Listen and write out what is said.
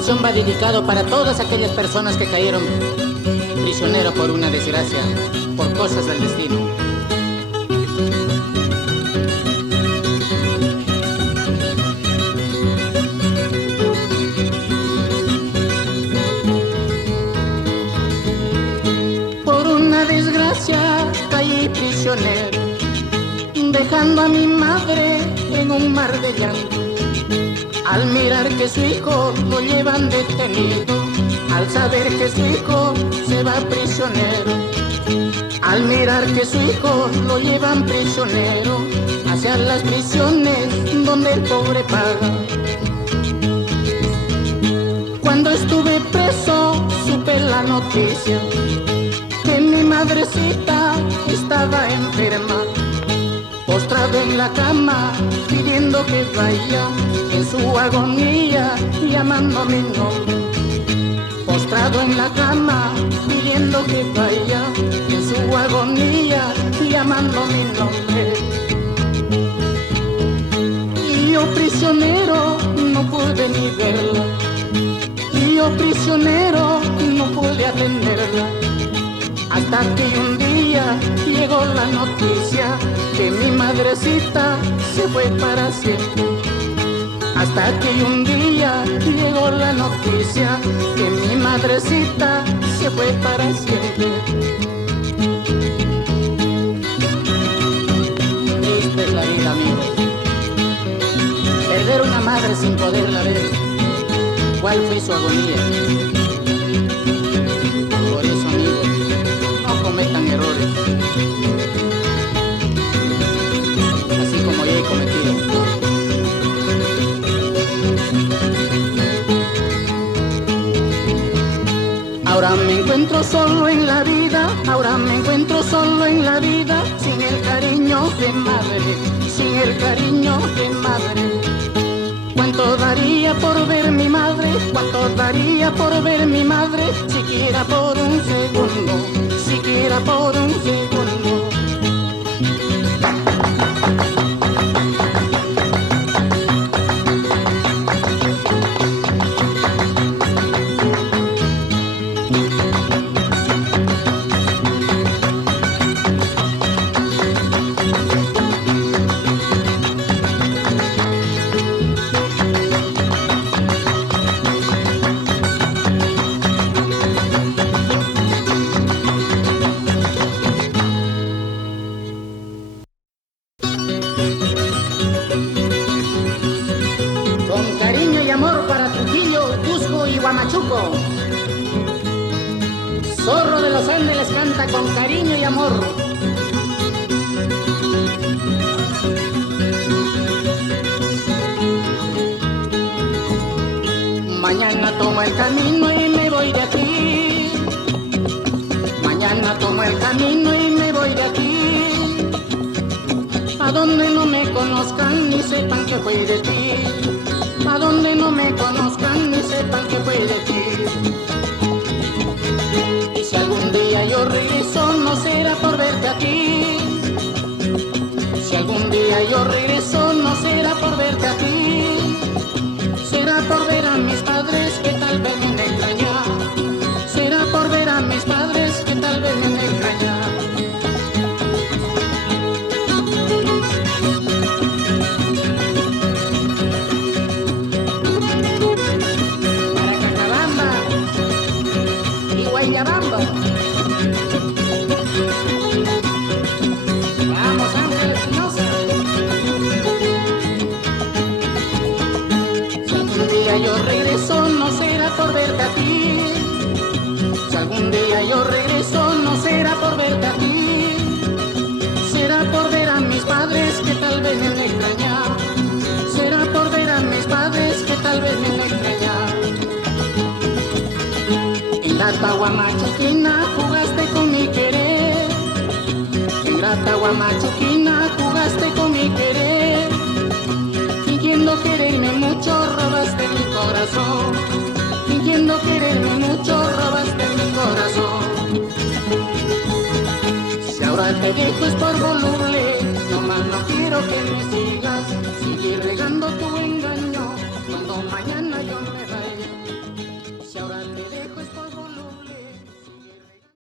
canción va dedicado para todas aquellas personas que cayeron prisionero por una desgracia, por cosas del destino. Por una desgracia caí prisionero, dejando a mi madre en un mar de llanto. Al mirar que su hijo lo llevan detenido, al saber que su hijo se va prisionero, al mirar que su hijo lo llevan prisionero hacia las prisiones donde el pobre paga. Cuando estuve preso supe la noticia que mi madrecita estaba enferma, postrado en la cama pidiendo que vaya, en su agonía llamando mi nombre. Postrado en la cama pidiendo que vaya, en su agonía llamando mi nombre. Y yo prisionero no pude ni verla, y yo prisionero no pude atenderla, hasta que un día llegó la noticia que mi madrecita se fue para siempre. Hasta que un día llegó la noticia que mi madrecita se fue para siempre. Esta es la vida, amigos. Perder una madre sin poderla ver. ¿Cuál fue su agonía? Por eso, amigos, no cometan errores, así como yo he cometido. Ahora me encuentro solo en la vida, ahora me encuentro solo en la vida, sin el cariño de madre, sin el cariño de madre. ¿Cuánto daría por ver mi madre? ¿Cuánto daría por ver mi madre? Siquiera por un segundo, siquiera por un segundo. Zorro de los Andes les canta con cariño y amor. Mañana tomo el camino y me voy de aquí. Mañana tomo el camino y me voy de aquí. A donde no me conozcan ni sepan que fui de ti. A donde no me conozcan ni sepan que fui de ti. Si algún día yo regreso, no será por verte aquí. Si algún día yo regreso, no será por verte aquí. Será por ver a mis padres que tal vez me extrañan. Será por ver a mis padres que tal vez me extrañan. Para Cacabamba y Guayabamba. Vamos, Ángel Espinosa. Si algún día yo regreso, no será por verte a ti. Si algún día yo regreso, no será por verte a ti. Será por ver a mis padres que tal vez me extrañan. Será por ver a mis padres que tal vez me extrañan. En la Tahuamachuquina jugaste con mi querer. En la Tahuamachuquina jugaste con mi querer. Fingiendo quererme mucho, robaste mi corazón. Fingiendo quererme mucho, robaste mi corazón. Si ahora te dejo es por voluble, nomás no quiero que me sigas.